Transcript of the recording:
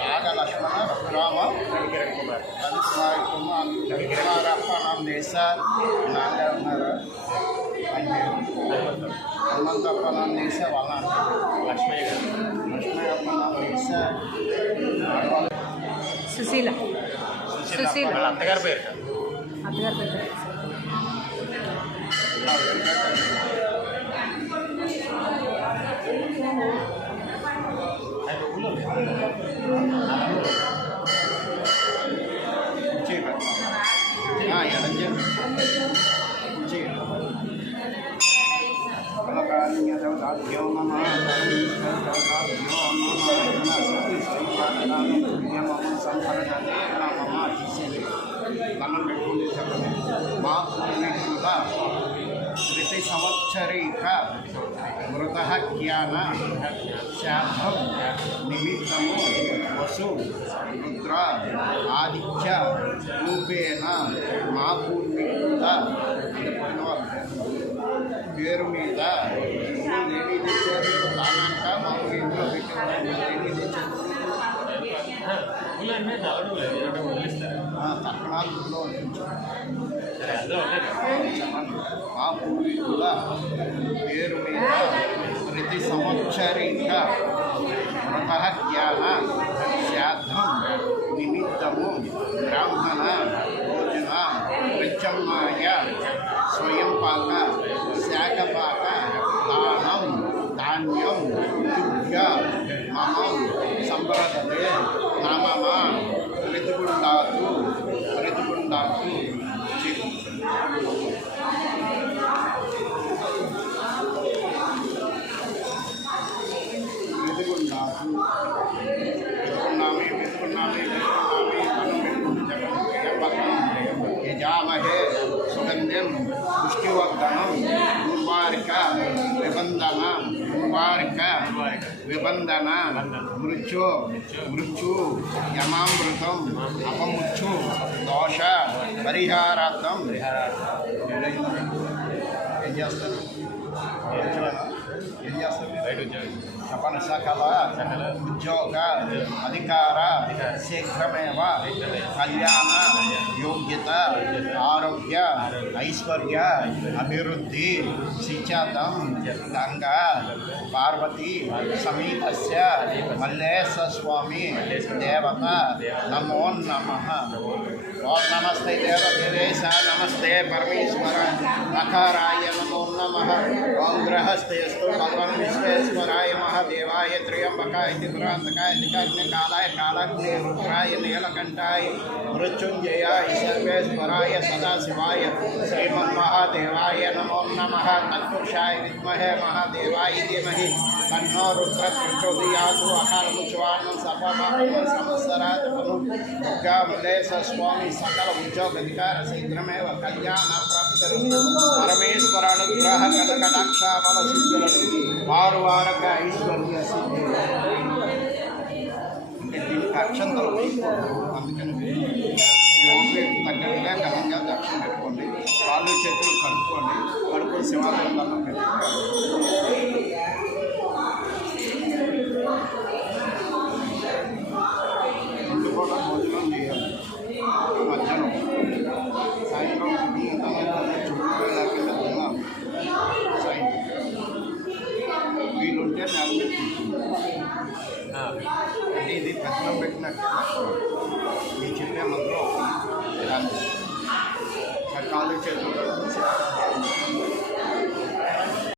नागलक्ष्मण रघुराम रविकुमारप्ಪ नाम देश नागे उన్నారు హనుమంతప్ప నామ దేశ వాళ్ళ లక్ష్మయ్యప్ప నామ దేశ సుశీల వాళ్ళ అత్తగారి పేరు ప్రతి సంవత్సరీక మృత జ్ఞాన శాంతం నిమిత్తము వసు రుద్ర ఆదిత్య రూపేణ మా పూర్వీకుల పేరు మీద లేడీ తెచ్చారు దానంట మా ఇంట్లో తక్షణాల్లో మా పూర్వీకుల పేరు మీద ప్రతి సంవత్సరీక మృత జ్ఞాన శ్రాద్ధం నిమిత్తము బ్రాహ్మణ భోజన ప్రత్యమ్నాయ స్వయంపాక శాఖపాక దానం ధాన్యం దుర్గ మమం సంప్రదతే నమమ ప్రతిగుండాకు యజామహే సుగంధ్యం పుష్టివర్ధనం విబంధన మృత్యు యమామృతం అపమృత్యు దోష పరిహారార్థం ఏం చేస్తారు చెప్పండి సకల ఉద్యోగ అధికార శీఘ్రమేవ కళ్యాణ యోగ్యత ఆరోగ్య ఐశ్వర్య అభివృద్ధి సిద్ధ్యార్థం గంగా పార్వతీ సమీపస్య మల్లేశ్వర స్వామి దేవత నమో నమః. ఓం నమస్తే దేవదేవేశ నమస్తే పరమేశ్వర నకారాయ నమో నమః. ఓం గ్రహస్థేస్తు భగవన్ విశ్వేశ్వరాయ మహాదేవాయ త్రయంబకాయ త్రిపురాంతకాయ త్రికాగ్నికాలాయ కాలాగ్ని రుద్రాయ నీలకంఠాయ మృత్యుంజయాయ సర్వేశ్వరాయ సదాశివాయ శ్రీమన్మహాదేవాయ నమో నమః. తత్పురుషాయ విద్మహే మహాదేవాయ ధీమహి తన్నో రుద్ర ప్రచోదయాతు. అకాలముచ్వాన్నం సర్వపాపం సంవత్సరాత్ దుర్గా మల్లేశ్వర స్వామి సకల ఉద్యోగాధికార శీఘ్రమేవ కళ్యాణ ప్రాప్తిరస్తు. పరమేశ్వరానుగ్రహ కనకటాక్ష బల సిద్ధులను వారక ఐశ్వర్య సిద్ధి. అంటే దీనికి అక్షంతలు వేయకూడదు. అందుకని తగ్గట్టుగా ఘనంగా దక్షిణ పెట్టుకోండి. కాళ్ళు చేతులు కడుక్కొని శివాలయం పెట్టుకోండి. ఇంటి కూడా భోజనం చేయాలి. మధ్యాహ్నం సాయంత్రం చుట్టూ తిన్నాం. సాయంత్రం వీలుంటే అంటే ఇది పెద్దలో పెట్టినట్టు మీరు చెప్పే మందులో కాళ్ళు చేతులు